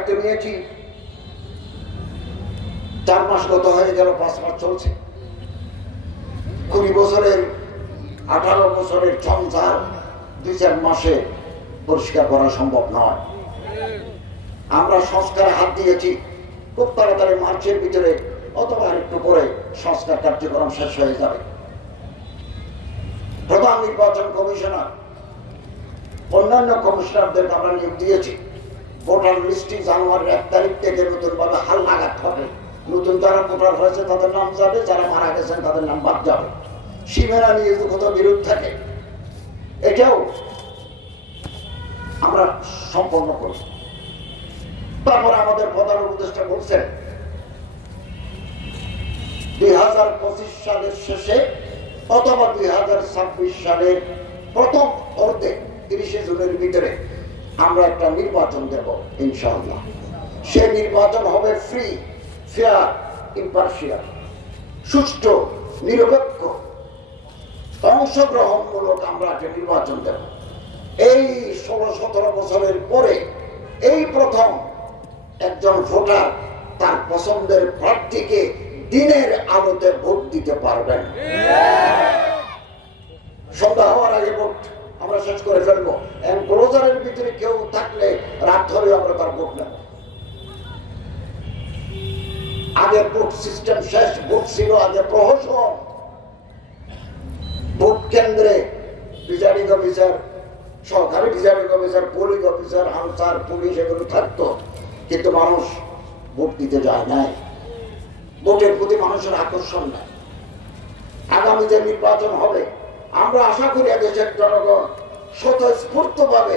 দায়িত্ব নিয়েছি, 4 মাস গত হয়ে গেল, 5 মাস চলছে। 20 বছরের 18 বছরের সংসার 2-4 মাসে পরিষ্কার করা সম্ভব নয়। আমরা সংস্কারে হাত দিয়েছি, খুব তাড়াতাড়ি মার্চের ভিতরে অথবা একটু পরে সংস্কার কার্যক্রম শেষ হয়ে যাবে। প্রধান নির্বাচন কমিশনার, অন্যান্য কমিশনারদেরকে আমরা নিয়োগ দিয়েছি। ভোটার লিস্টে জানুয়ারির 1 তারিখ থেকে নতুন ভাবে হাল লাগাতে হবে। নতুন যারা ভোটার হয়েছে তাদের নাম যাবে, যারা মারা গেছেন তাদের নাম বাদ যাবে। সীমানা নিয়ে যত বিরোধ থাকে এটাও আমরা সম্পন্ন করব। তারপর আমাদের প্রধান উপদেষ্টা বলছেন 2025 সালের শেষে অথবা 2026 সালের প্রথম অর্ধে 30 জুনের ভিতরে আমরা একটা নির্বাচন দেব ইনশাআল্লাহ। সে নির্বাচন হবে ফ্রি, ফেয়ার, ইম্পার্শিয়াল, সুষ্ঠু, নিরপেক্ষ, অংশগ্রহণমূলক আমরা একটা নির্বাচন দেব। এই 16-17 বছরের পরে এই প্রথম একজন ভোটার তার পছন্দের প্রার্থীকে দিনের আলোতে ভোট দিতে পারবেন। সন্ধ্যা হওয়ার আগে ভোট আমরা শেষ করে ফেলবো। এনক্লোজারের ভিতরে কেউ থাকলে রাত ধরে আমরা তার ভোট নেব। আগে ভোট সিস্টেম শেষ। ভোট ছিল আগে প্রহসন। ভোট কেন্দ্রে প্রিজাইডিং অফিসার, সরকারি presiding officer, police officer, answer, police এগুলো থাকতো, কিন্তু মানুষ ভোট দিতে যায় নাই। ভোটের প্রতি মানুষের আকর্ষণ নাই। আগামী যে নির্বাচন হবে আমরা আশা করি দেশের জনগণ স্বতঃস্ফূর্ত ভাবে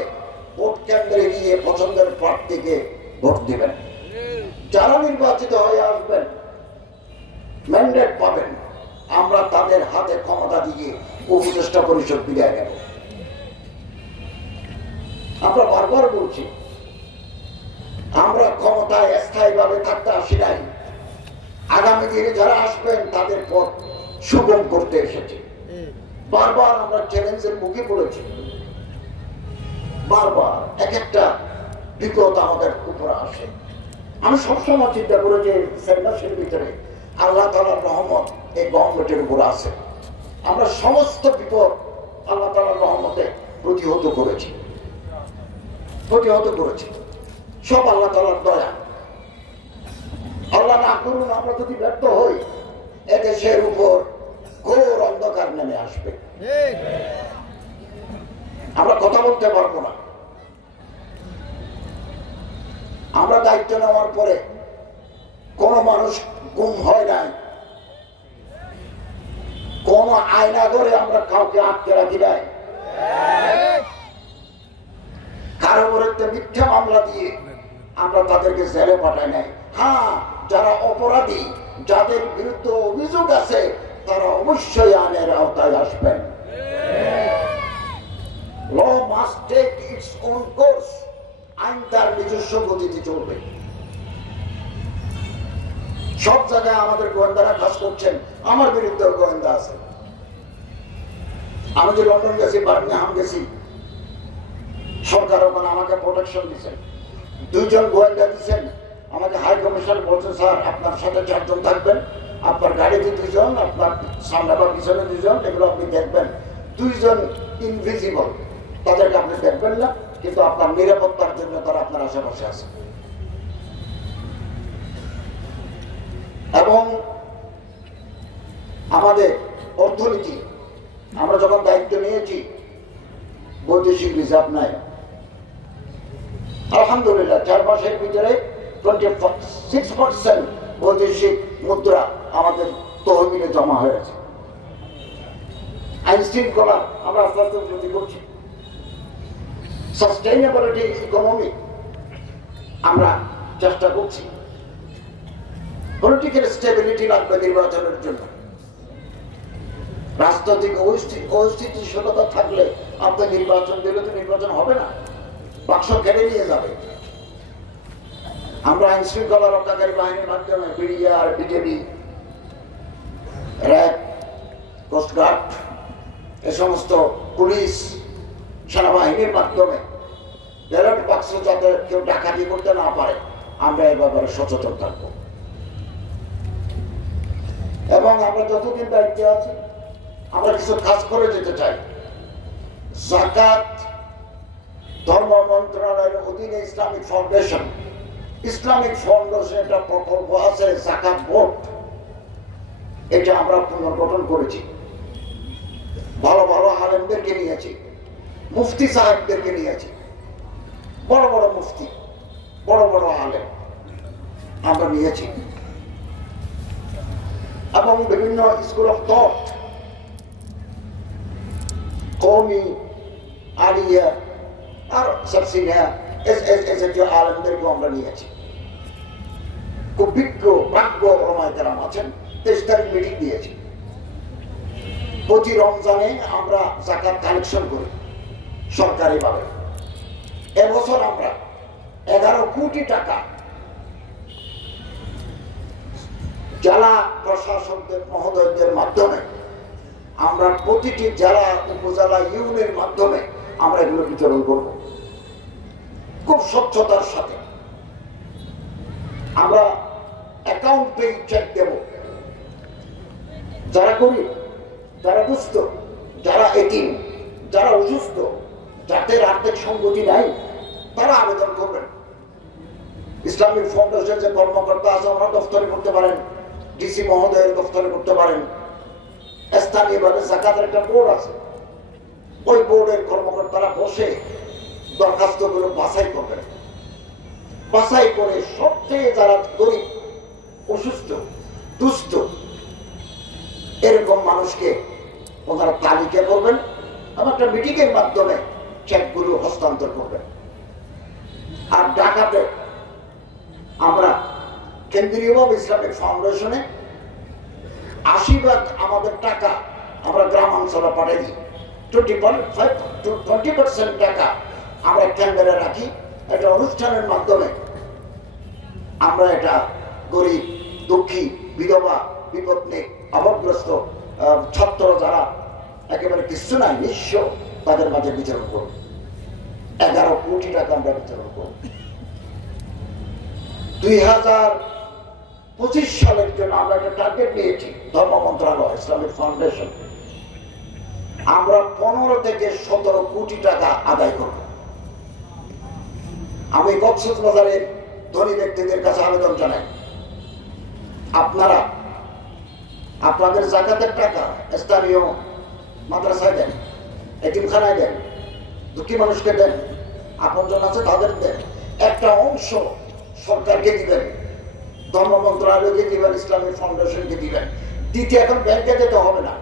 ভোট কেন্দ্রে গিয়ে পছন্দের প্রার্থীকে ভোট দিবেন। যারা নির্বাচিত হয়ে আসবেন, ম্যান্ডেট পাবেন, আমরা তাদের হাতে ক্ষমতা দিয়ে উপদেষ্টা পরিষদ বিদায় নেব। আমরা বারবার বলছি, আমরা ক্ষমতায় স্থায়ীভাবে থাকতে আসি নাই। আগামী দিনে যারা আসবেন তাদের পথ সুগম করতে এসেছে। বারবার আমরা চ্যালেঞ্জের মুখে পড়েছি। বারবার এক একটা বিপদ আমাদের উপরে আসে। আমি সবসময় চিন্তা করি যে 7 মাসের ভিতরে আল্লাহ তাআলার রহমত এই গভর্নমেন্টের উপর আছে। আমরা সমস্ত বিপদ আল্লাহ তাআলার রহমতে প্রতিহত করেছি। সব আল্লাহ তাআলার দয়া। আল্লাহ না করুন আমরা যদি ব্যর্থ হই, এদেশের উপর ঘোর অন্ধকার নেমে আসবে। আমরা কথা বলতে পারবো না। আমরা দায়িত্ব নেওয়ার পরে কোন মানুষ গুম হয় নাই, কোন আয়না করে আমরা কাউকে আটকে রাখি নাই, কারো বিরুদ্ধে মিথ্যা মামলা দিয়ে আমরা তাদেরকে জেলে পাঠাই নাই। হ্যাঁ, যারা অপরাধী, যাদের বিরুদ্ধে অভিযোগ আছে, তারা অবশ্যই আইনের আওতায় আসবেন। Law must take its own course. আইন তার নিজস্ব গতিতে চলবে। সব জায়গায় আমাদের গোয়েন্দারা কাজ করছেন, আমার বিরুদ্ধে গোয়েন্দা আছে। আমি যে লন্ডন গেছি, বার্মিংহাম গেছি, সরকার ওখানে আমাকে প্রোটেকশন দিচ্ছেন। 2 জন গোয়েন্দা দিচ্ছেন আমাকে। হাই কমিশন বলছে, স্যার আপনার সাথে 4 জন থাকবেন, আপনার গাড়িতে 2 জন, আপনার সামনে বা পিছনে 2 জন, এগুলো আপনি দেখবেন। 2 জন ইনভিজিবল, তাদেরকে আপনি দেখবেন না, কিন্তু আপনার নিরাপত্তার জন্য তারা আপনার আশেপাশে আছে। এবং আমাদের অর্থনীতি আমরা যখন দায়িত্ব নিয়েছি, বৈদেশিক রিজার্ভ নাই। আলহামদুলিল্লাহ 4 মাসের ভিতরে 26% বৈদেশিক মুদ্রা আমাদের তহবিলে জমা হয়েছে। আইন শৃঙ্খলা আমরা আস্তে আস্তে উন্নতি করছি। সাস্টেইনেবিলিটি ইকোনমি আমরা চেষ্টা করছি। পলিটিক্যাল স্টেবিলিটি লাগবে নির্বাচনের জন্য। রাজনৈতিক অস্থিতিশীলতা থাকলে আপনি নির্বাচন দিলে তো নির্বাচন হবে না, বাক্স কেড়ে নিয়ে যাবে। আমরা আইন শৃঙ্খলা রক্ষাকারী বাহিনীর মাধ্যমে বিডিআর, বিজেপি, র্যাব, কোস্টগার্ড, এ সমস্ত পুলিশ, সেনাবাহিনীর মাধ্যমে ব্যালট বাক্স যাতে কেউ ডাকাতি করতে না পারে আমরা এ ব্যাপারে সচেতন থাকবো এবং আমরা যতদিন দায়িত্বে আছি আমরা কিছু কাজ করে যেতে চাই। যাকাত ধর্ম মন্ত্রণালয়ের অধীনে ইসলামিক ফাউন্ডেশন একটা প্রকল্প আছে, যাকাত বোর্ড। এটা আমরা পুনর্গঠন করেছি, ভালো ভালো আলেমদেরকে নিয়েছি, মুফতি সাহেবদেরকে নিয়েছি, বড় বড় মুফতি, বড় বড় আলেম আমরা নিয়েছি এবং বিভিন্ন স্কুল অফ থট, কওমি, আলিয়া আর সাবসিনিয়া জাতীয় আলেমদেরকেও আমরা নিয়েছি। খুব বিজ্ঞ প্রাজ্ঞ ওলামায়ে কেরাম আছেন। 23 তারিখ মিটিং দিয়েছি। প্রতি রমজানে আমরা যাকাত কালেকশন করি সরকারিভাবে। এবছর আমরা 11 কোটি টাকা জেলা প্রশাসকদের মহোদয়দের মাধ্যমে আমরা প্রতিটি জেলা উপজেলা ইউনিয়নের মাধ্যমে আমরা এগুলো বিতরণ করব খুব স্বচ্ছতার সাথে। আমরা অ্যাকাউন্ট পে চেক দেব। যারা গরিব, যারা দুস্থ, যারা এতিম, যারা অসুস্থ, যাদের আর্থিক সঙ্গতি নাই, তারা আবেদন করবেন। ইসলামিক ফাউন্ডেশন যে কর্মকর্তা আছে ওনার দফতরে করতে পারেন, ডিসি মহোদয়ের দফতরে করতে পারেন। স্থানীয়ভাবে যাকাতের একটা বোর্ড আছে, ওই বোর্ডের কর্মকর্তারা বসে দরখাস্তগুলো বাছাই করবেন। বাছাই করে সবচেয়ে যারা গরিব, অসুস্থ, দুস্থ এরকম মানুষকে ওনারা তালিকা করবেন এবং একটা মিটিং এর মাধ্যমে চেকগুলো হস্তান্তর করবেন। আর ঢাকাতে আমরা কেন্দ্রীয়ভাবে ইসলামিক ফাউন্ডেশনে 80% আমাদের টাকা আমরা গ্রামাঞ্চলে পাঠিয়ে দিই। 20% টাকা আমরা কেন্দ্রে রাখি। একটা অনুষ্ঠানের মাধ্যমে আমরা এটা গরিব, দুঃখী, বিধবা, বিপত্নিক, অভাবগ্রস্ত ছাত্র যারা একেবারে কিছু নাই, নিঃস্ব, তাদের মাঝে বিতরণ করব। 11 কোটি টাকা আমরা বিতরণ করব। 2025 সালের জন্য আমরা একটা টার্গেট নিয়েছি ধর্ম মন্ত্রণালয়, ইসলামিক ফাউন্ডেশন। আমরা 15 থেকে 17 কোটি টাকা আদায় করব। আমি কক্সবাজারের ধনী ব্যক্তিদের কাছে আবেদন জানাই, আপনারা আপনাদের যাকাতের টাকা স্থানীয় মাদ্রাসায় দেন, এতিমখানায় দেন, দুঃখী মানুষকে দেন, আপনজন আছে তাদের দেন। একটা অংশ সরকারকে দিবেন, ধর্ম মন্ত্রণালয়কে দিবেন, ইসলামিক ফাউন্ডেশনকে দিবেন। দ্বিতীয় এখন ব্যাংকে যেতে হবে না।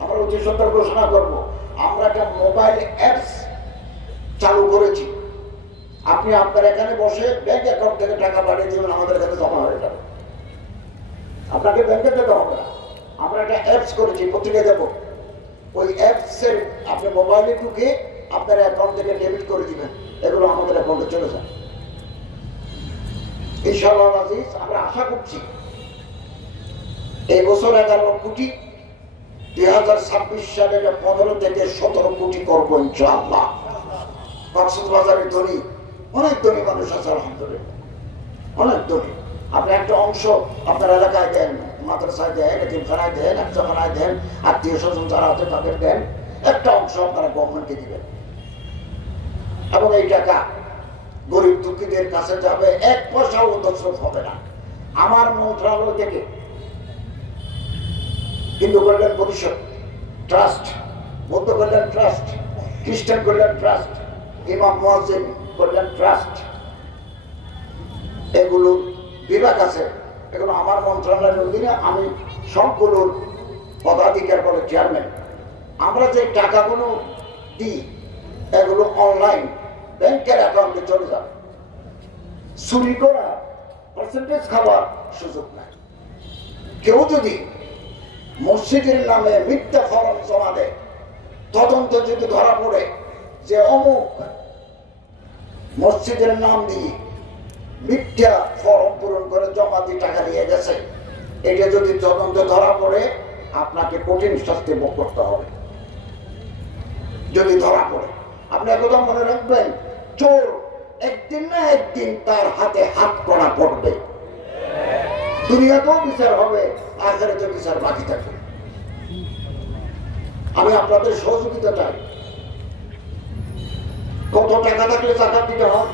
আমরা অতি সত্তর ঘোষণা করবো, আমরা একটা মোবাইল অ্যাপস চালু করেছি। আপনি আপনার এখানে বসে ব্যাংক অ্যাকাউন্ট থেকে টাকা পাঠিয়ে দিবেন, আমাদের এখানে জমা হয়ে যাবে। আপনাকে ব্যাংকে যেতে হবে না। আমরা একটা অ্যাপস করেছি, পত্রিকা দেবো। ওই অ্যাপসের আপনি মোবাইলে ঢুকে আপনার অ্যাকাউন্ট থেকে ডেবিট করে দিবেন, এগুলো আমাদের অ্যাকাউন্টে চলে যায়। ইনশাআল্লাহ আজিজ, আমরা আশা করছি এই বছর 11 কোটি, 2026 সালে 15 থেকে 17 কোটি করবো ইনশাআল্লাহ। কক্সবাজারের ধনী, অনেক ধনী মানুষ আছে আলহামদুলিল্লাহ, অনেক ধনী। আপনি একটা অংশ আপনার এলাকায় দেন, মাদ্রাসায় দেন, এতিমখানায় দেন, একখানায় দেন, আত্মীয় স্বজন যারা আছে তাদের দেন। একটা অংশ আপনারা গভর্নমেন্টকে দিবেন এবং এই টাকা গরিব দুঃখীদের কাছে যাবে, 1 পয়সাও তছরূপ হবে না। আমার মন্ত্রণালয় থেকে হিন্দু কল্যাণ পরিষদ ট্রাস্ট, বৌদ্ধ কল্যাণ ট্রাস্ট, খ্রিস্টান কল্যাণ ট্রাস্ট, ইমাম মুয়াজ্জিন কল্যাণ ট্রাস্ট, এগুলো বিভাগ আছে। এগুলো আমার মন্ত্রণালয়ের অধীনে, আমি সবগুলোর পদাধিকার বলে চেয়ারম্যান। আমরা যে টাকাগুলো দিই এগুলো অনলাইন ব্যাংকের অ্যাকাউন্টে চলে যাবে। চুরি করা, পার্সেন্টেজ খাওয়ার সুযোগ নাই। কেউ যদি মসজিদের নামে মিথ্যা ফরম জমা দেয়, তদন্ত যদি ধরা পড়ে যে অমুক মসজিদের নাম দিয়ে মিথ্যা ফরম পূরণ করে জমা দিয়ে টাকা নিয়ে গেছে, এটা যদি তদন্ত ধরা পড়ে আপনাকে কঠিন শাস্তি ভোগ করতে হবে যদি ধরা পড়ে। আপনি একদম মনে রাখবেন, চোর একদিন না একদিন তার হাতে হাত করা পড়বে। দুনিয়াতেও বিচার হবে, আখিরাতেও বিচার বাকি থাকে। আমি আপনাদের সহযোগিতা চাই। কত টাকা থাকলে জাকাত দিতে হয়?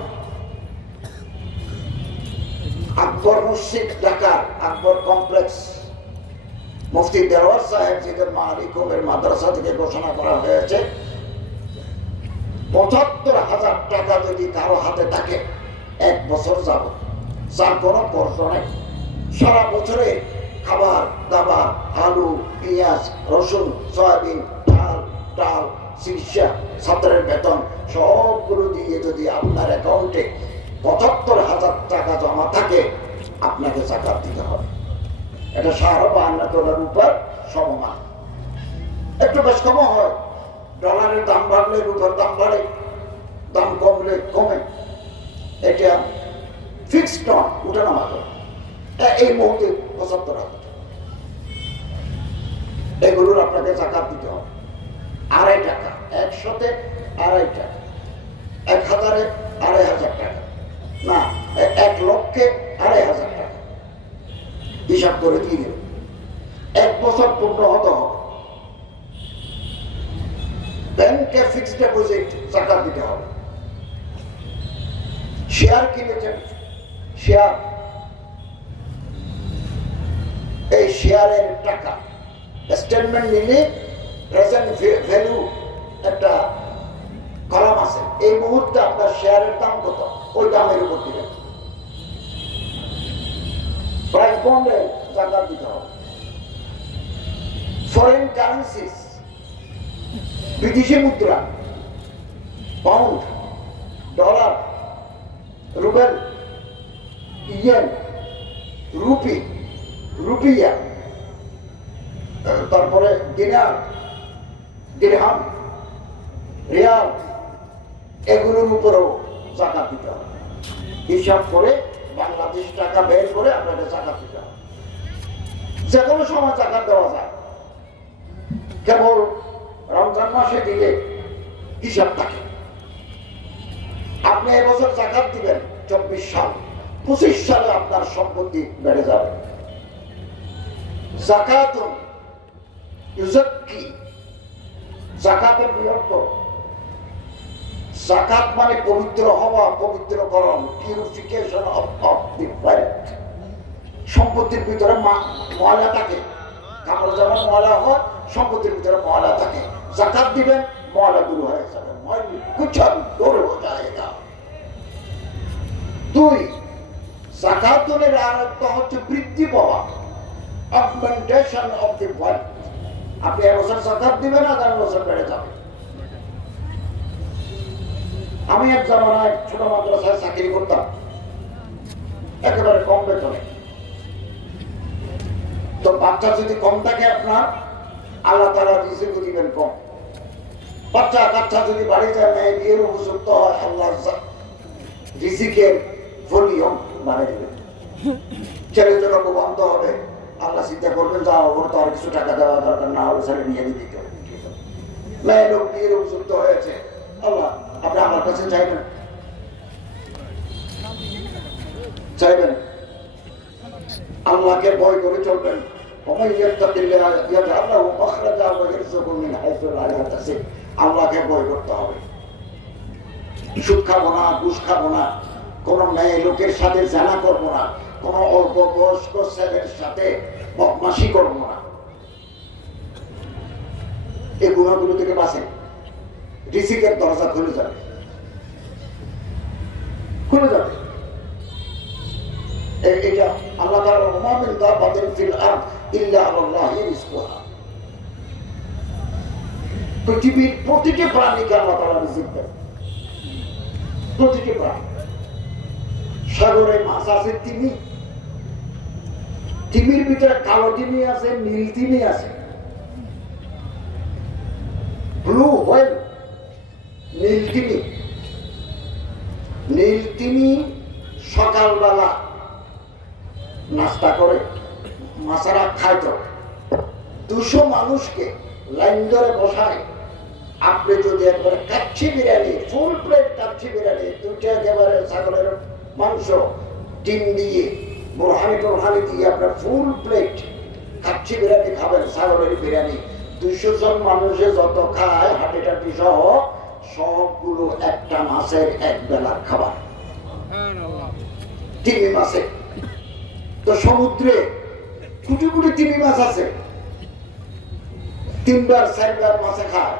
আকবর মসজিদ ঢাকার আকবর কমপ্লেক্স মুফতি দেওয়ার সাহেব জিদের মালিকুমের মাদ্রাসা থেকে ঘোষণা করা হয়েছে ৭৫,০০০ টাকা যদি কারো হাতে থাকে ১ বছর যাব, যার কোনো খরচ নেই, সারা বছরে খাবার দাবার, আলু, পেঁয়াজ, রসুন, সয়াবিন, ডাল, চিকিৎসা, ছাত্রের বেতন সবগুলো দিয়ে যদি আপনার অ্যাকাউন্টে ৭৫,০০০ টাকা জমা থাকে, আপনাকে জাকাত দিতে হবে। এটা ৫২ ডলার উপর সমমান। একটু বেশ কম হয়, ডলারের দাম বাড়লে রুপার দাম বাড়ে, দাম কমলে কমে। এটা ফিক্সড নয়, উঠানামা করে। এই মুহূর্তে ৭৫,০০০ এগুলোর আপনাকে জাকাত দিতে হবে। ২.৫ টাকা, ১০০-তে ২.৫ টাকা, ১,০০০-এ ২,৫০০ টাকা, না ১,০০,০০০-এ ২,৫০০ টাকা হিসাব করে দিয়ে দেবে। ১ বছর পূর্ণ হতে হবে। ব্যাংকে ফিক্সড ডিপোজিট জাকাত দিতে হবে। শেয়ার কিনেছেন, শেয়ার, এই শেয়ারের টাকা স্টেটমেন্ট নিলে প্রেজেন্ট ভ্যালু একটা কলাম আছে, এই মুহূর্তে আপনার শেয়ারের দাম কত, ওই দামের উপর দিবেন। প্রাইস বন্ডে জাকাত দিতে হবে। ফরেন কারেন্সিস, বিদেশি মুদ্রা, pound, dollar, rouble, yen, rupee, rupiah, তারপরে দিনার, দিরহাম, রিয়াল, এগুলোর উপরেও জাকাত দিতে হবে। হিসাব করে বাংলাদেশ টাকা বের করে আপনাকে জাকাত দিতে হবে। যে কোনো সময় জাকাত দেওয়া যায়, কেবল রমজান মাসে দিলে হিসাব থাকে। আপনি এবছর জাকাত দিবেন ২৪ সাল, ২৫ সালে আপনার সম্পত্তি বেড়ে যাবে। যাকাতুন ইউযাক্কি, যাকাতের বিরক্ত। যাকাত মানে পবিত্র হওয়া, পবিত্রকরণ, পিউরিফিকেশন অফ দি ওয়েলথ। সম্পত্তির ভিতরে ময়লা থাকে, কাপড় যেমন ময়লা হয়, সম্পত্তির ভিতরে ময়লা থাকে। যাকাত দিবেন, ময়লা দূর হয়ে যাবে, দূর হয়ে যায়গা। ২, যাকাতের অর্থ হচ্ছে বৃদ্ধি পাওয়া, অগমেন্টেশন অফ দি ওয়েলথ। আপনি এবছর জাকাত দিবেন, আগামী বছর বেড়ে যাবে। আমি এক জামানায় ছোট মাদ্রাসায় চাকরি করতাম, একেবারে কম বেতনে। তো বাচ্চা যদি কম থাকে আপনার, আল্লাহ তাআলা রিজিক দিবেন কম। বাচ্চা কাচ্চা যদি বাড়িতে মেয়ে বিয়ের উপযুক্ত হয়, আল্লাহ রিজিকের ভলিউম বাড়িয়ে দিবেন। ছেলের জন্য বন্ধ হবে, আল্লাহ চিন্তা করবেন যা ওর তো আর কিছু টাকা দেওয়া দরকার, না হলে ছেলে নিয়ে দিতে হবে। মেয়ে লোক বিয়ের উপযুক্ত হয়েছে, আল্লাহ আপনি আমার কাছে চাইবেন, চাইবেন, আল্লাহকে ভয় করে চলবেন। আল্লাহকে ভয় করতে হবে। সুদ খাবো না, ঘুষ খাবো না, কোন মেয়ে লোকের সাথে জানা করবো না, কোন অল্প বয়স্ক ছেলের সাথে বদমাশি করবো না। এই গুণাগুলো থেকে বাঁচেন, রিজিকের দরজা খুলে যাবে, খুলে যাবে। এটা আল্লাহ তাআলা ওয়া মিন দাব্বাতিন ফিল আরদ ইল্লা আলাল্লাহি রিজকুহা। পৃথিবীর প্রতিটি প্রাণীকে আল্লাহ তাআলা রিজিক দেন, প্রতিটি প্রাণী। সাগরে মাছ আছে তিমি, তিমির ভিতরে কালো তিমি আছে, নীল তিমি আছে। ব্লু হোয়েল, নীল তিমি। নীল তিমি সকালবেলা নাস্তা করে, মাছেরা খায়। তো ২০০ মানুষকে লাইন ধরে বসায়, আপনি যদি একবারে কাচ্চি বিরিয়ানি, ফুল প্লেট কাচ্চি বিরিয়ানি, দুইটা একেবারে ছাগলের মাংস, ডিম দিয়ে, বোরহানি দিয়ে আপনার ফুল প্লেট কাচ্চি বিরিয়ানি খাবেন, ছাগলের বিরিয়ানি, 200 জন মানুষে যত খায় হাঁটি টাটি সহ সবগুলো একটা মাসের এক বেলার খাবার। তিমি মাসে তো সমুদ্রে কোটি কোটি তিমি মাছ আছে, 3বার 4বার মাছে খায়।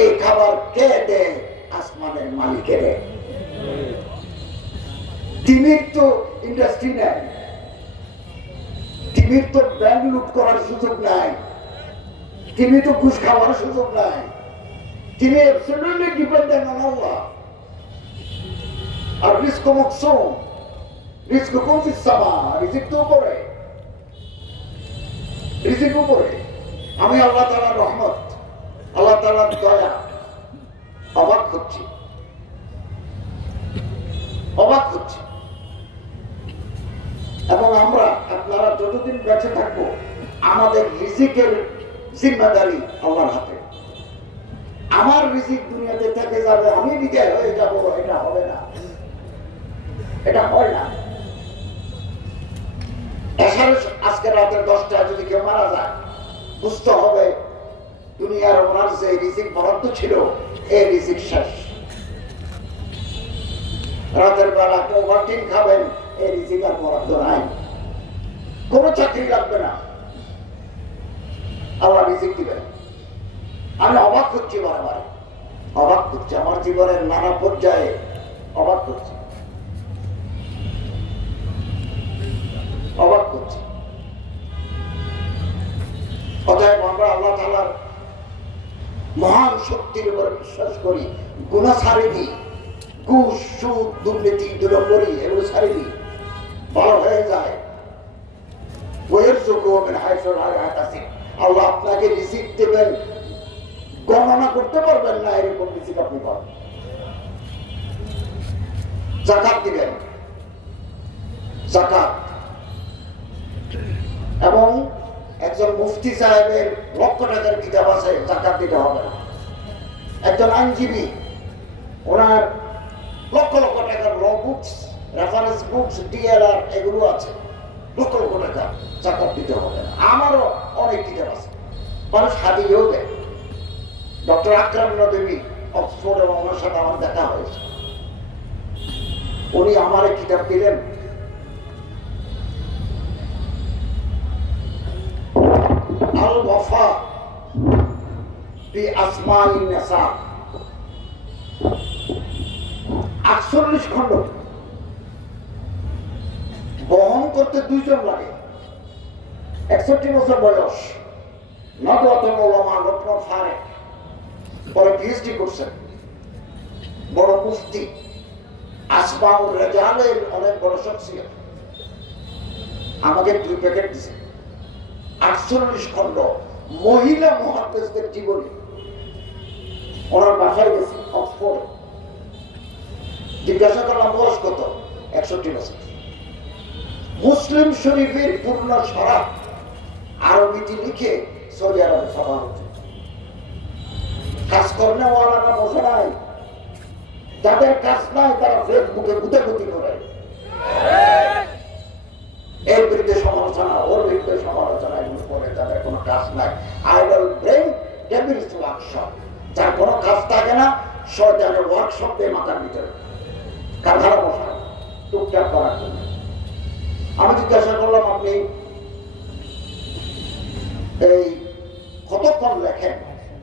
এই খাবার কে দেয়? আসমানের মালিকে দেয়। তিমির তো ইন্ডাস্ট্রি নাই, তিমির তো ব্যাংক লুট করার সুযোগ নাই, তিমি তো ঘুষ খাওয়ার সুযোগ নাই। তিনি absolutely dependent on Allah. আর রিস্ক মকসুম, রিস্ক কোন ফিসামা, রিজিক তো উপরে, রিজিক উপরে। আমি আল্লাহ তাআলার রহমত, আল্লাহ তাআলার দয়া অবাক হচ্ছি, অবাক হচ্ছি। এবং আমরা আপনারা যতদিন বেঁচে থাকবো আমাদের রিজিকের জিম্মাদারি আল্লাহর হাতে। আমার রিজিক দুনিয়াতে থেকে যাবে, আমি বিদায় হয়ে যাব, এটা হবে না, এটা হয় না। আজকে রাতে 10টায় যদি কেউ মারা যায়, বুঝতে হবে দুনিয়ার ওনার যে রিজিক বরাদ্দ ছিল এই রিজিক শেষ। রাতের বেলা কেউ ওভারটাইম খাবেন, এই রিজিক আর বরাদ্দ নাই, কোনো চাকরি লাগবে না, আল্লাহ রিজিক দিবেন। আমি অবাক করছি, বারবার অবাক করছি, আমার জীবনের নানা পর্যায়ে অবাক করছি, অবাক করছি। অতএব আমরা আল্লাহ তাআলার মহান শক্তির উপর বিশ্বাস করি, গুনাহ ছাড়ি দিই, ঘুষ সুদ দুর্নীতি দুর্নীতি এগুলো ছাড়ি দিই, ভালো হয়ে যায়। আল্লাহ আপনাকে রিজিক দেবেন, গণনা করতে পারবেন না এরকম রিজিক আপনি পাবেন। যাকাত দিবেন, যাকাত। এবং একজন মুফতি সাহেবের লক্ষ টাকার কিতাব আছে, যাকাত দিতে হবে না। একজন আইনজীবী, ওনার লক্ষ লক্ষ টাকার ল বুকস, রেফারেন্স বুকস, ডিএলআর এগুলো আছে, লক্ষ লক্ষ টাকা, যাকাত দিতে হবে না। আমারও অনেক কিতাব আছে, মানুষ হাদিয়েও দেয়। ডক্টর আকরাম নদভী অক্সফোর্ড এবং ওনার সাথে আমার দেখা হয়েছে, উনি আমার কিতাব দিলেন, আল ওয়াফা বি আসমাইন নিসা, 48 খণ্ড, বহন করতে 2 জন লাগে, 61 বছর বয়স, নবতম ওলামা রত্ন ফারে, পরে পিএইচডি করছেন, বড় মুফতি, আসমাউর রেজালের অনেক বড় শখসিয়ত। আমাকে 2 প্যাকেট দিছে, 48 খণ্ড, মহিলা মুহাদ্দিসদের জীবনী। ওনার বাসায় গেছি অক্সফোর্ডে, জিজ্ঞাসা করলাম বয়স কত, 61 বছর। মুসলিম শরীফের পূর্ণ সরাব আরবিতে লিখে সৌদি আরবে ছাপা হচ্ছে। কাজ কর্মওয়ালারা বসে নাই, যাদের কাজ নাই তারা ফেসবুকে গুতাগুতি করে, এর বিরুদ্ধে সমালোচনা, ওর বিরুদ্ধে সমালোচনা, এগুলো করে, তাদের কোনো কাজ নাই। আইডল ব্রেন, ডেভিলস ওয়ার্কশপ, যার কোনো কাজ থাকে না, শয়তানের ওয়ার্কশপ দিয়ে মাথার ভিতরে কারখানা বসা, টুকটাক করার জন্য। আমি জিজ্ঞাসা করলাম, আপনি এই কতক্ষণ লেখেন?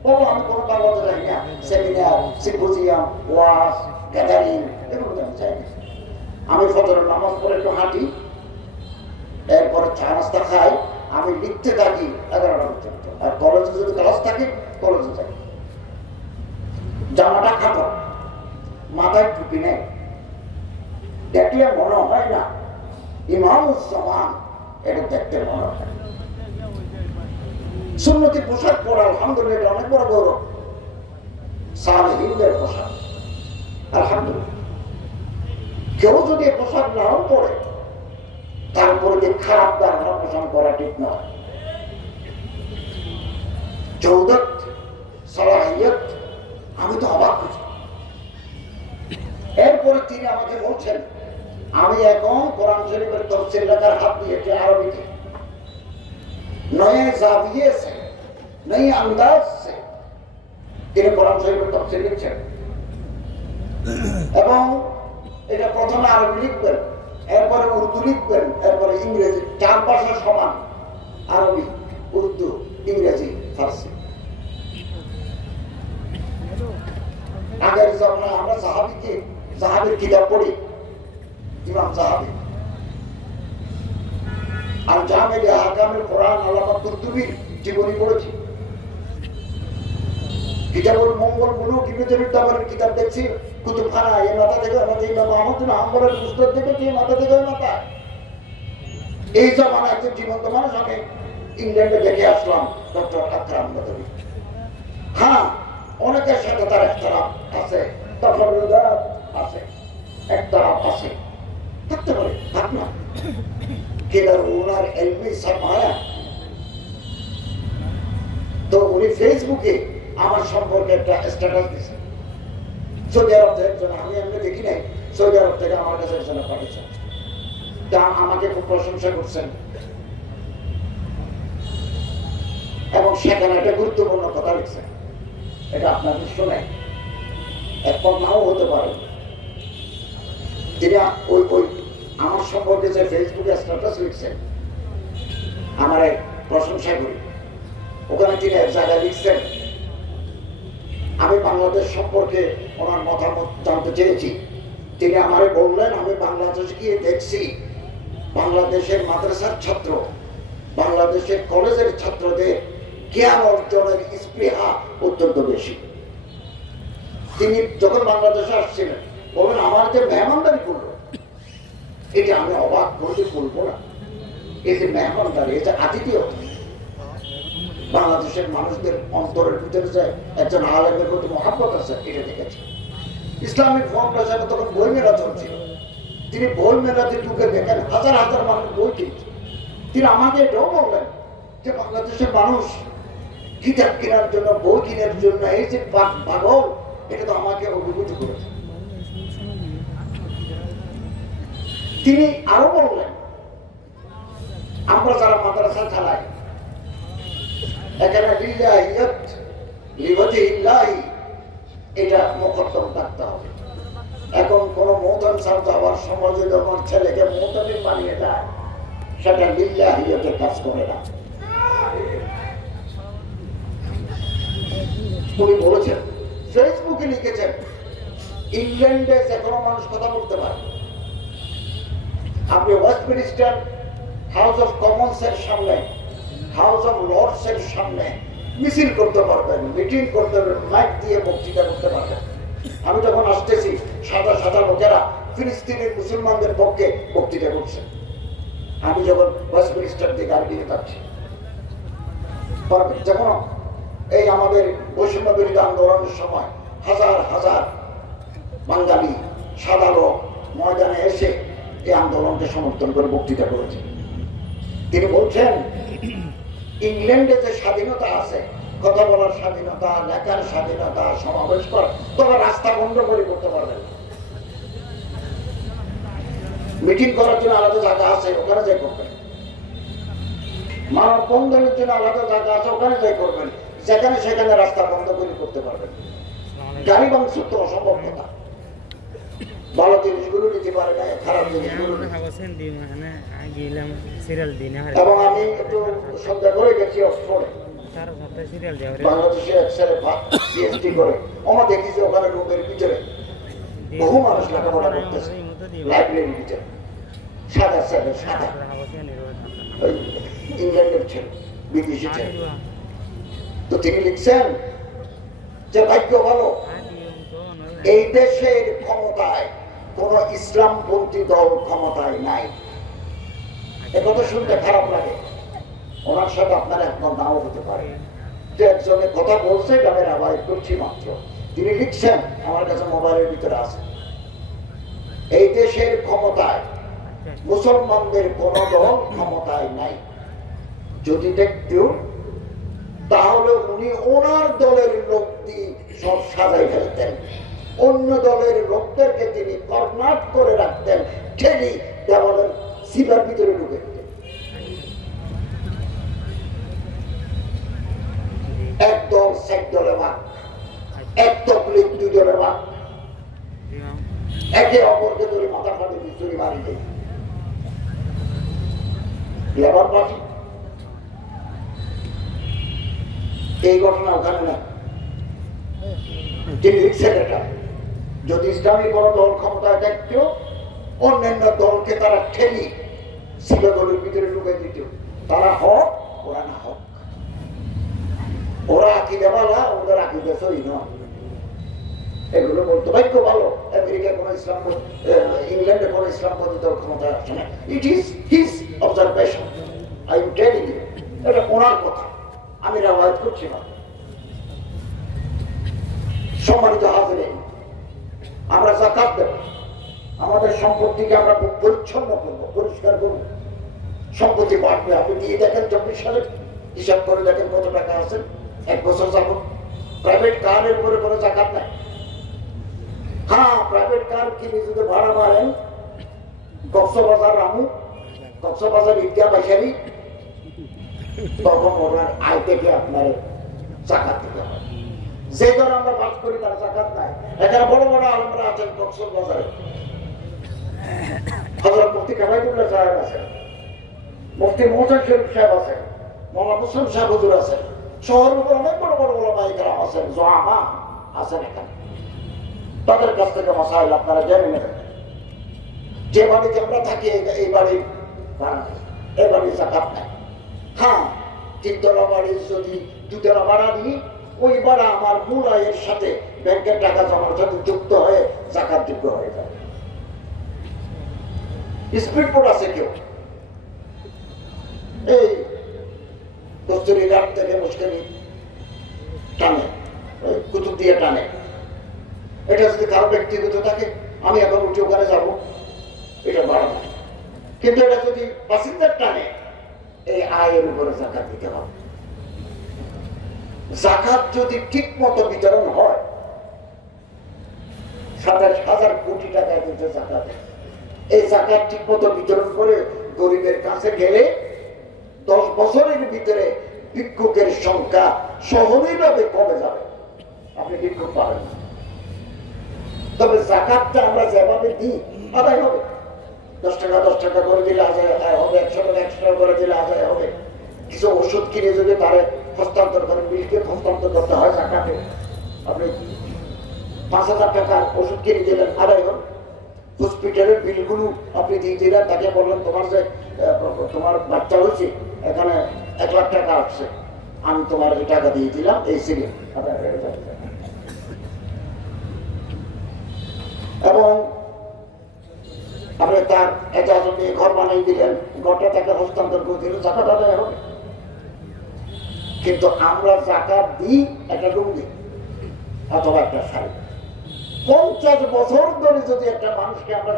বলো, আমি কোনো কাগজে রাখি না, সেমিনার, সিম্পোজিয়াম, ওয়াজ, গ্যাদারিং, এগুলো আমি চাই না। আমি ফজরের নামাজ পড়ে একটু হাঁটি, এরপরে চা নাস্তা খাই, আমি লিখতে থাকি 11টা পর্যন্ত। আর কলেজে যদি ক্লাস থাকে, কলেজে যাই। জামাটা খাটো, মাথায় টুপি নেই, দেখলে মনে হয় না ইমামুজ্জামান, এটা দেখতে মনে হয়। সুন্নতি পোশাক পরা, আলহামদুলিল্লাহ, অনেক বড় গৌরব। সালেহীনদের পোশাক, আলহামদুলিল্লাহ। কেউ যদি পোশাক নাও পরে, তারপরে যে খারাপ ধারণা পোষণ করা ঠিক নয়। জৌদত সালাহিয়ত, আমি তো অবাক হয়েছি। এরপরে তিনি আমাকে বলছেন, আমি এখন কোরআন শরীফের তফসির লেখার হাত দিয়েছি আরবিতে, নয়ে জাভিয়ে সে নই আন্দাজ সে তিনি কোরআন শরীফের তফসির লিখছেন। এবং এটা প্রথমে আরবি লিখবেন, এরপরে উর্দু লিখবেন, এরপরে ইংরেজি, 4 ভাষা সমান, আরবি, উর্দু, ইংরেজি, ফার্সি। আগের জমানায় আমরা সাহাবীর কিতাব পড়ি, ইমাম সাহাবী আর জামে আহকামের কোরআন আল্লামা কুরতুবীর জীবনী পড়েছি। কিতাবুল মঙ্গল মুলুক ইবনে জারির তাবরীর কিতাব দেখছি, কুতুবখানা, এই মাথা থেকে আমাদের ইমাম আহমদ বিন হাম্বলের মুসনাদ দেখেছি, এই মাথা থেকে মাথা। এই জমানায় একজন জীবন্ত মানুষ আমি ইংল্যান্ডে দেখে আসলাম, ডক্টর আকরাম নদভী। হ্যাঁ, অনেকের সাথে তার ইখতিলাফ আছে, তাফারুদাত আছে, ইখতিলাফ আছে, থাকতে পারে, থাক না। কিন্তু ওনার ইলমি সারমায়া। তো উনি ফেসবুকে আমার সম্পর্কে একটা স্ট্যাটাস দিয়েছে, সৌদি আরব থেকে একজন, আমি এমনি দেখি নাই, সৌদি আরব থেকে আমার কাছে একজন পাঠিয়েছেন, তা আমাকে খুব প্রশংসা করছেন এবং সেখানে একটা গুরুত্বপূর্ণ কথা লিখছেন। এটা আপনার শোনে, এখন নাও হতে পারে। তিনি ওই আমার সম্পর্কে যে ফেসবুকে স্ট্যাটাস লিখছেন, আমার এক প্রশংসা করি। ওখানে তিনি এক জায়গায় লিখছেন, আমি বাংলাদেশ সম্পর্কে ওনার মতামত জানতে চেয়েছি। তিনি আমারে বললেন, আমি বাংলাদেশ গিয়ে দেখছি বাংলাদেশের মাদ্রাসার ছাত্র, বাংলাদেশের কলেজের ছাত্রদের জ্ঞান অর্জনের স্পৃহা অত্যন্ত বেশি। তিনি যখন বাংলাদেশে আসছিলেন বললেন, আমার যে মেহমানদারি করলো, এটা আমি অবাক করলে বলবো না। এই যে মেহমানদারি, এটা আতিথেয়তা। বাংলাদেশের মানুষদের অন্তরের ভিতরে যে একজন আলেমের প্রতি মহাব্বত আছে, এটা দেখেছে। ইসলামিক ফাউন্ডেশনে তখন বই মেলা চলছিল, তিনি বই মেলাতে ঢুকে দেখেন হাজার হাজার মানুষ বই কিনছে। তিনি আমাকে এটাও বললেন যে বাংলাদেশের মানুষ কিতাব কেনার জন্য, বই কেনার জন্য এই যে পাগল, এটা তো আমাকে অভিভূত করেছে। তিনি আরো বললেন, আমরা যারা মাদ্রাসা চালাই, এখানে লিল্লাহিয়াত লিওয়াজহিল্লাহি এটা মুকদ্দম থাকতে হবে। এখন কোন মুহতামিম সাহেব যাওয়ার সময় যদি আমার ছেলেকে মুহতামিম বানিয়ে দেয়, সেটা লিল্লাহিয়াতের কাজ করে না। উনি বলেছেন, ফেসবুকে লিখেছেন, ইংল্যান্ডে যে কোনো মানুষ কথা বলতে পারে। আপনি ওয়েস্টমিনিস্টার হাউস অফ কমন্স এর সামনে, হাউস অফ লর্ডস এর সামনে মিছিল করতে পারবেন, মিটিং করতে পারবেন, মাইক দিয়ে বক্তৃতা করতে পারবেন। আমি যখন আসতেছি, সাদা সাদা লোকেরা ফিলিস্তিনের মুসলমানদের পক্ষে বক্তৃতা করছে। আমি যখন ওয়েস্টমিনিস্টার দিকে আর দিকে যাচ্ছি, যখন এই আমাদের বৈষম্য বিরোধী আন্দোলনের সময় হাজার হাজার বাঙালি সাদা লোক ময়দানে এসে এই আন্দোলনকে সমর্থন করে বক্তৃতা করেছে। তিনি বলছেন, ইংল্যান্ডে যে স্বাধীনতা আছে, কথা বলার স্বাধীনতা, লেখার স্বাধীনতা, সমাবেশ করা, তবে রাস্তা বন্ধ করে করতে পারবেন। মিটিং করার জন্য আলাদা জায়গা আছে, ওখানে যাই করবেন। মানববন্ধনের জন্য আলাদা জায়গা আছে, ওখানে যাই করবেন। যেখানে সেখানে রাস্তা বন্ধ করে করতে পারবেন। গাড়ি ভাঙচুর তো অসম্ভব কথা। ভালো জিনিসগুলো নিতে পারে না, খারাপ জিনিসগুলো। এবং আমি একটু সন্ধ্যা করে গেছি অক্সফোর্ডে, বাংলাদেশে এক ছেলে পিএইচডি করে। আমরা দেখি যে ওখানে রুমের ভিতরে বহু মানুষ লেখাপড়া করতেছে, লাইব্রেরির ভিতরে সাদা ছেলে, সাদা ইংল্যান্ডের ছেলে, বিদেশি ছেলে। তো তিনি লিখছেন যে ভাগ্য ভালো, এই দেশের ক্ষমতায় কোন ইসলামপন্থী দল ক্ষমতায় নাই। একথা শুনতে খারাপ লাগে, ওনার সাথে আপনার একমত নাও হতে পারে। যে একজনের কথা বলছে, আমি আবার করছি মাত্র। তিনি লিখছেন, আমার কাছে মোবাইলের ভিতরে আছে, এই দেশের ক্ষমতায় মুসলমানদের কোন দল ক্ষমতায় নাই। যদি দেখতেও তাহলে উনি ওনার দলের লোক দিয়ে সব সাজাই ফেলতেন, অন্য দলের লোকদেরকে তিনি কর্নাট করে রাখতেন, ঠেলি দেওয়ালের সিপার ভিতরে ঢুকে দিতেন। এক দল 6 দলে ভাগ, এক তবলিগ 2 দলে ভাগ, একে অপরকে ধরে মাথা ফাটে বিচুরি মারি দেয়। লেবার পার্টি এই ঘটনা ওখানে না, তিনি লিখছেন এটা। যদি ইসলামী কোন দল ক্ষমতায় থাকত, অন্যান্য দলকে তারা ঠেলি শিবাগলের ভিতরে ঢুকে দিত। তারা হক, ওরা না হক। ওরা আকিদাওয়ালা, ওদের আকিদা সহি নয়। এগুলো বলতে ভাগ্য ভালো আমেরিকায় কোন ইসলাম, ইংল্যান্ডে কোন ইসলামপন্থী দল ক্ষমতায় আসে না। It is his observation, I am telling you. এটা ওনার কথা, আমি রাওয়ায়াত করছি না। সম্মানিত হাজিরিন, আমরা যাকাত দেব, আমাদের সম্পত্তিকে আমরা পরিচ্ছন্ন করবো, পরিষ্কার করবো, সম্পত্তি বাড়বে। আপনি দিয়ে দেখেন 24 সালে হিসাব করে দেখেন কত টাকা আছে 1 বছর যাব। প্রাইভেট কারের উপরে কোনো যাকাত নাই। হ্যাঁ, প্রাইভেট কার কিনে যদি ভাড়া মারেন, কক্সবাজার রামু, কক্সবাজার ঈদগাহ বাসারি, তখন ওনার আয় থেকে আপনার যাকাত দিতে হয়। যে দল আমরা বাস করি তার যাকাত নাই। এখানে বড় বড় আলমরা আছেন কক্সবাজারে, হযরত মুফতি কামাইদুল্লাহ সাহেব আছেন, মুফতি মোহসেন শরীফ সাহেব আছেন, মওলানা মুসলিম সাহেব হুজুর আছেন, শহরের উপর অনেক বড় বড় ওলামায়ে কেরাম আছেন, জুআমা আছেন। এখানে তাদের কাছ থেকে মাসাইল আপনারা জেনে নেবেন। যে বাড়িতে আমরা থাকি এই বাড়ি এই বাড়ির যাকাত নাই। হ্যাঁ, 3 তলা বাড়ি যদি 2 তলা ভাড়া দিই, ওই ভাড়া আমার মূল আয়ের সাথে ব্যাংকের টাকা জমার সাথে যুক্ত হয়ে যাকাত যোগ্য হয়ে যায়। স্পিড বোট আছে কেউ এই কস্তুরি ঘাট থেকে মুশকিল টানে, কুতুব দিয়ে টানে। এটা যদি কারো ব্যক্তিগত থাকে, আমি এখন উঠে ওখানে যাবো, এটা ভাড়া নাই। কিন্তু এটা যদি বাসিন্দার টানে, এই আয়ের উপরে যাকাত দিতে হবে। যাকাত যদি ঠিক মতো বিতরণ হয়, 27,000 কোটি টাকা দিতে যাকাত, এই যাকাত ঠিক মতো বিতরণ করে গরিবের কাছে গেলে 10 বছরের ভিতরে ভিক্ষুকের সংখ্যা সহজভাবে কমে যাবে। আপনি ভিক্ষুক পাবেন না। তবে যাকাতটা আমরা যেভাবে দিই আদায় হবে। 10 টাকা 10 টাকা করে দিলে আদায় হবে, 100 টাকা 100 টাকা করে দিলে আদায় হবে। কিছু ওষুধ কিনে যদি তারে হস্তান্তর করেন, বিলকে হস্তান্তর করতে হয় যাকাতে। আপনি 5,000 টাকার ওষুধ কিনে দিলেন, আদায় হবে। হসপিটালের বিলগুলো আপনি দিয়ে দিলেন, তাকে বললেন তোমার বাচ্চা হয়েছে, এখানে 1 লাখ টাকা আসছে, আমি তোমার এই টাকা দিয়ে দিলাম, এই সিলিং আদায় হয়ে যাবে। এবং আপনি তার এজাজত নিয়ে ঘর বানিয়ে দিলেন, ঘরটা তাকে হস্তান্তর করে দিলেন, যাকাত আদায় হবে। কিন্তু আমরা যাকাত দিই একটা লুঙ্গি অথবা একটা শাড়ি। 50 বছর ধরে যদি একটা মানুষকে আমরা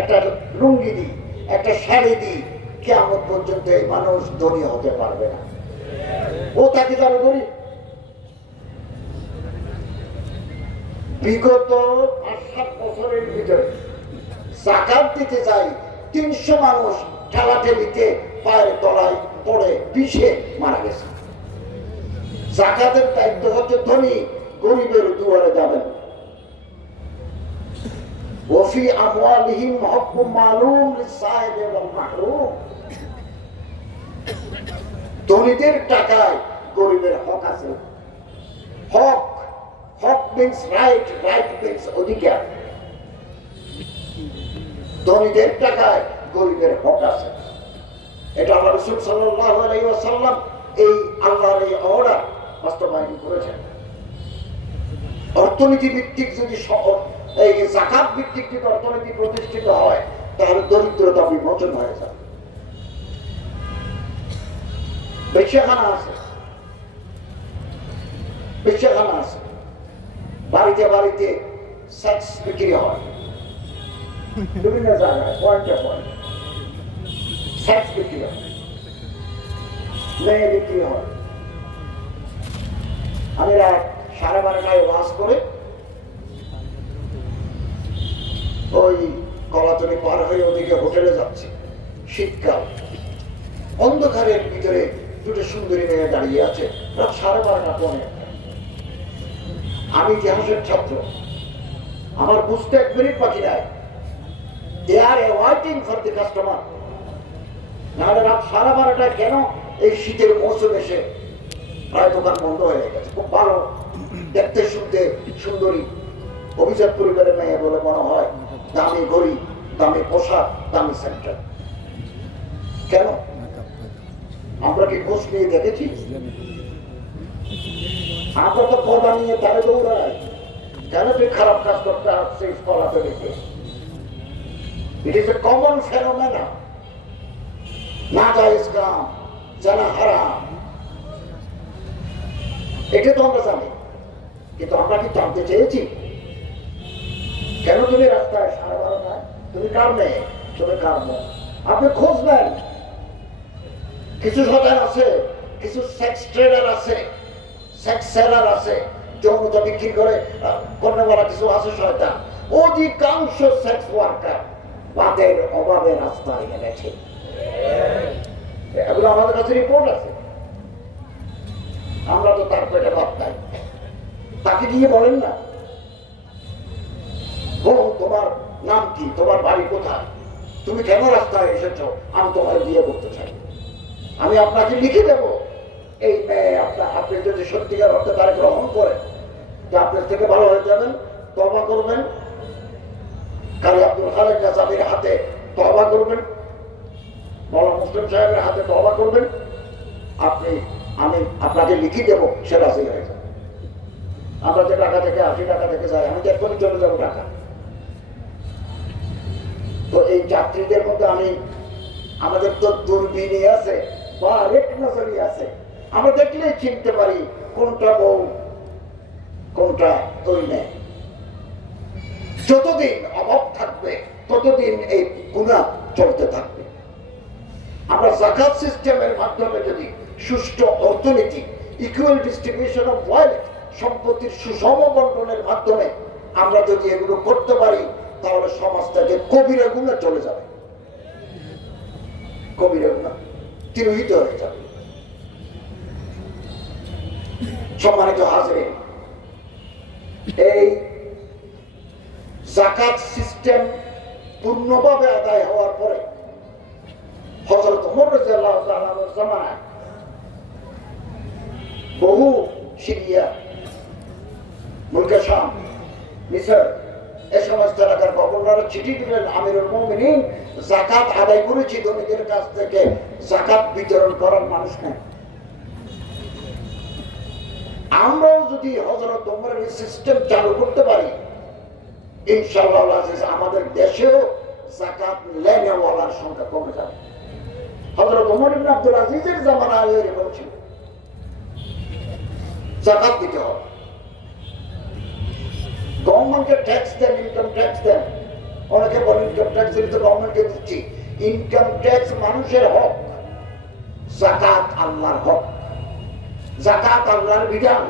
একটা লুঙ্গি দিই, একটা শাড়ি দিই, কিয়ামত পর্যন্ত এই মানুষ ধনী হতে পারবে না। ও তাকে যাবে গরিব। বিগত 5-7 বছরের ভিতরে যাকাত দিতে যাই 300 মানুষ ঠেলাঠেলিতে পায়ের তলায় পড়ে পিষে মারা গেছে। যাকাতের দায়িত্ব হচ্ছে ধনী গরিবের দুয়ারে যাবেন। ওফি আমওয়ালিহিম হাক্কুম মালুম লিসাইল ওয়াল মাহরুম। ধনীদের টাকায় গরিবের হক আছে। হক, হক মিন্স রাইট, রাইট মিন্স অধিকার। ধনীদের টাকায় গরিবের হক আছে। এটা আল্লাহ রাসূল সাল্লাল্লাহু আলাইহি ওয়াসাল্লাম এই আল্লাহর এই অর্ডার বাস্তবায়ন করেছেন। অর্থনীতি ভিত্তিক যদি এই যাকাত ভিত্তিক যদি অর্থনীতি প্রতিষ্ঠিত হয়, তাহলে দরিদ্রতা বিমোচন হয়ে যাবে। বেশ্যাখানা আছে, বেশ্যাখানা আছে, বাড়িতে বাড়িতে সেক্স বিক্রি হয়, বিভিন্ন জায়গায় পয়েন্টে পয়েন্ট সেক্স বিক্রি হয়, মেয়ে বিক্রি হয়। আমি রাত 12:30টায় ওয়াজ করে ওই কলাতলি পার হয়ে ওদিকে হোটেলে যাচ্ছি। শীতকাল, অন্ধকারের ভিতরে দুটো সুন্দরী মেয়ে দাঁড়িয়ে আছে। রাত 12:30 পৌনে। আমি ইতিহাসের ছাত্র, আমার বুঝতে 1 মিনিট বাকি নাই। They are waiting for the customer. নাহলে রাত 12:30টায় কেন এই শীতের মৌসুম এসে প্রায় দোকান বন্ধ হয়ে গেছে। খুব ভালো দেখতে শুনতে সুন্দরী অভিজাত পরিবারের মেয়ে বলে মনে হয়, দামি ঘড়ি, দামি পোশাক, দামি সেন্টার। কেন? আমরা কি খোঁজ নিয়ে দেখেছি? আমরা তো পদা নিয়ে তারে দৌড়াই। কেন তুই খারাপ কাজ করতে আসছিস কলাতে রেখে? It is a common phenomena. নাজায়েজ কাম, জানা হারাম, এটা তো আমরা জানি, কিন্তু আমরা কি জানতে চেয়েছি? কেন তুমি রাস্তায় 12:30টায়? তুমি কার মেয়ে? তুমি কার মেয়ে? আপনি খোঁজ নেন। কিছু শয়তান আছে, কিছু সেক্স ট্রেডার আছে, সেক্স সেলার আছে, যৌনতা বিক্রি করে কর্মওয়ালা কিছু আছে শয়তান। অধিকাংশ সেক্স ওয়ার্কার তাদের অভাবে রাস্তায় এনেছে। এগুলো আমাদের কাছে রিপোর্ট আছে। আমরা তো তার পেটে ভাত খাই। তাকে গিয়ে বলেন না, বউ তোমার নাম কি, তোমার বাড়ি কোথায়, তুমি কেন রাস্তায় এসেছো, আমি তোমার বিয়ে করতে চাই। আমি আপনাকে লিখে দেব এই মেয়ে আপনি যদি সত্যিকার অর্থে তারা গ্রহণ করেন, যে আপনার থেকে ভালো হয়ে যাবেন, তওবা করবেন, কাজী আব্দুল খালেক গাজাবির হাতে তওবা করবেন, মওলানা মুসলিম সাহেবের হাতে তওবা করবেন, আমি আপনাকে লিখে দেব, সে রাজি হয়ে যাবে। আমরা যে টাকা থেকে 80 টাকা থেকে যাই, আমি এখনই চলে যাবো টাকা। তো এই যাত্রীদের মধ্যে আমাদের তো দূরবীনী আছে বা রেক নজরি আছে, আমরা দেখলেই চিনতে পারি কোনটা বউ কোনটা তুই নেই। যতদিন অভাব থাকবে ততদিন এই গুনাহ চলতে থাকবে। আমরা যাকাত সিস্টেমের মাধ্যমে যদি সুষ্ঠু অর্থনীতি, ইকুয়াল ডিস্ট্রিবিউশন অফ ওয়েলথ, সম্পত্তির সুষম বন্টনের মাধ্যমে আমরা যদি এগুলো করতে পারি, তাহলে সমাজ থেকে কবিরা গুনাহ চলে যাবে, কবিরা গুনাহ তিরোহিত হয়ে যাবে। সম্মানিত হাজরিন, এই যাকাত সিস্টেম পূর্ণভাবে আদায় হওয়ার পরে হযরত ওমর রাদিয়াল্লাহু তাআলার জামানায় বহু সিরিয়া, মুলকে শাম, মিসর এ সমস্ত এলাকার গভর্নররা চিঠি দিলেন, আমিরুল মুমিনিন যাকাত আদায় করেছি, ধনীদের কাছ থেকে যাকাত বিতরণ করার মানুষ নেই। আমরাও যদি হযরত ওমরের সিস্টেম চালু করতে পারি, ইনশাআল্লাহ আজিজ আমাদের দেশেও যাকাত লেনেওয়ালার সংখ্যা কমে যাবে। হযরত ওমর ইবনে আব্দুল আজিজের জামানায় এরকম ছিল, যাকাত দিতে হবে। গভর্নমেন্টকে ট্যাক্স দেন, ইনকাম ট্যাক্স দেন। অনেকে বলেন ইনকাম ট্যাক্স দিতে গভর্নমেন্টকে দিচ্ছি। ইনকাম ট্যাক্স মানুষের হক, যাকাত আল্লাহর হক। যাকাত আল্লাহর বিধান,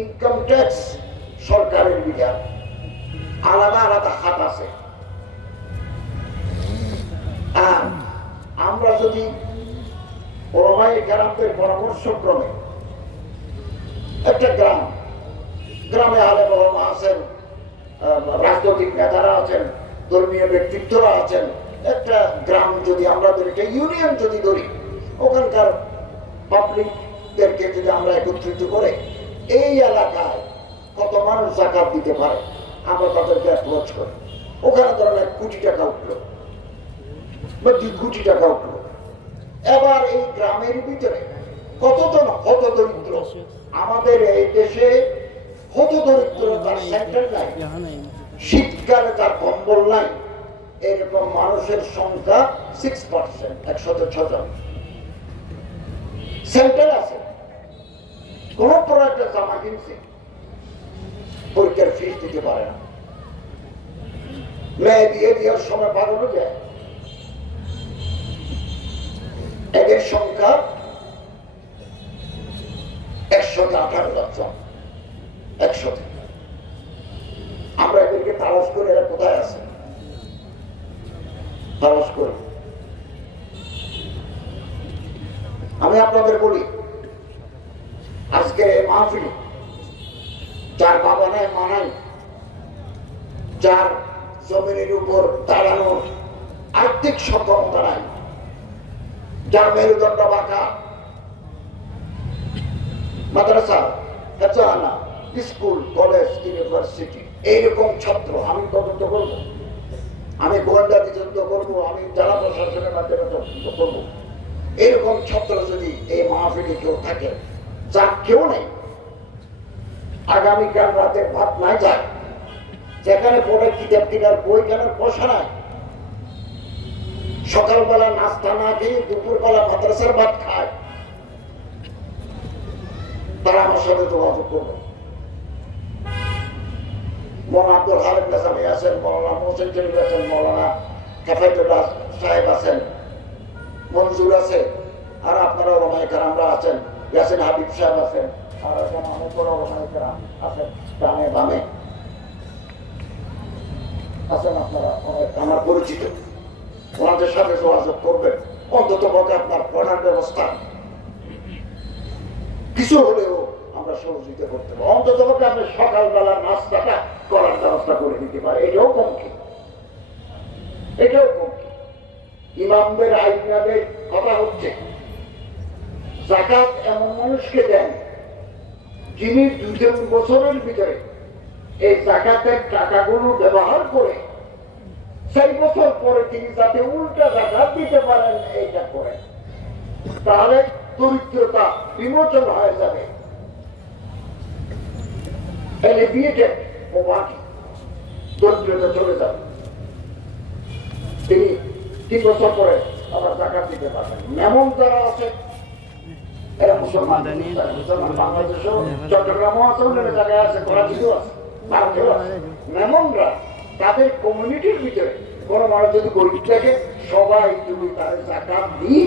ইনকাম ট্যাক্স সরকারের বিধান। আলাদা আলাদা খাত আছে। আর আমরা যদি ওলামায়ে কেরামদের পরামর্শ ক্রমে একটা গ্রামে আলেম ওলামা আছেন, রাজনৈতিক নেতারা আছেন, ধর্মীয় ব্যক্তিত্বরা আছেন, একটা গ্রাম যদি আমরা ধরি, একটা ইউনিয়ন যদি ধরি, ওখানকার পাবলিকদেরকে যদি আমরা একত্রিত করে এই এলাকায় কত মানুষ যাকাত দিতে পারে আমরা তাদেরকে অ্যাপ্রোচ করি। ওখানে ধরেন 1 কোটি টাকা উঠলো বা 2 কোটি টাকা উঠলো। এবার এই গ্রামের ভিতরে কতজন হতদরিদ্র, আমাদের এই দেশে হতদরিদ্রতার সেন্টার নাই, শীতকালে তার কম্বল নাই, এরকম মানুষের সংখ্যা 6%, 106 জন। সেন্টার আছে, কোন প্রোডাক্টের জামা কিনছে, পরীক্ষার ফিস দিতে পারে না, মেয়ে বিয়ে দেওয়ার সময় পাগল হয়ে যায়। এদের সংখ্যা 17-18 জন একসাথে। আমরা এদেরকে তালাশ করে এরা কোথায় আছে তালাশ করে। আমি আপনাদের বলি, আজকে মাহফিল যার বাবা নাই মা নাই, যার জমিনের উপর দাঁড়ানোর আর্থিক সক্ষমতা নাই, যার মেরুদণ্ড বাঁকা, মাদ্রাসা, হেফাজখানা, স্কুল, কলেজ, ইউনিভার্সিটি, এইরকম ছাত্র আমি তদন্ত করব, আমি গোয়েন্দা তদন্ত করব, আমি জেলা প্রশাসনের মাধ্যমে তদন্ত করব। এরকম ছাত্র যদি এই মাহফিলে কেউ থাকে, যার কেউ নেই, আগামীকাল রাতে ভাত নাই যায়, যেখানে পড়ে কিতাব কেনার বই কেনার পয়সা নাই, সকালবেলা নাস্তা না খেয়ে দুপুরবেলা মাদ্রাসার ভাত খায়, তারা আমার সাথে যোগাযোগ করবে। মৌলানা আব্দুল হালিম গাছামি আছেন, মৌলানা মোহসেন শরীফ আছেন, মৌলানা হেফাজতুল্লাহ সাহেব আছেন, মঞ্জুর আছে, আর আপনারা ওলামায়ে কেরামরা আছেন, ইয়াসিন হাবিব সাহেব আছেন, আর এখানে অনেক বড় ওলামায়ে কেরাম আছেন, ডানে বামে আছেন আপনারা অনেক আমার পরিচিত। ওনাদের সাথে যোগাযোগ করবেন, অন্তত পক্ষে আপনার পড়ার ব্যবস্থা কিছু হলেও আমরা সহযোগিতা করতে পারি, অন্তত পক্ষে আপনি সকালবেলা নাস্তাটা করার ব্যবস্থা করে দিতে পারে, এটাও কমকি, এটাও কমকি। ইমামদের আইনাদের কথা হচ্ছে যাকাত এমন মানুষকে দেন যিনি 2 বছরের ভিতরে এই জাকাতের টাকাগুলো ব্যবহার করে 6 বছর পরে তিনি যাতে উল্টা জাকাত দিতে পারেন, এইটা করেন, তাহলে দরিদ্রতা বিমোচন হয়ে যাবে। এলিভিয়েটেড পভার্টি, দরিদ্রতা চলে যাবে, তিনি 3 বছর পরে আবার জাকাত দিতে পারবেন। এমন যারা আছে এরা মুসলমান, বাংলাদেশেও চট্টগ্রামও আছে, অন্যান্য জায়গায় আছে, করাচিতেও আছে, ভারতেও আছে। মেমনরা তাদের কমিউনিটির ভিতরে কোন মানুষ যদি গরিব থাকে, সবাই যদি তাদের জাকাত দিই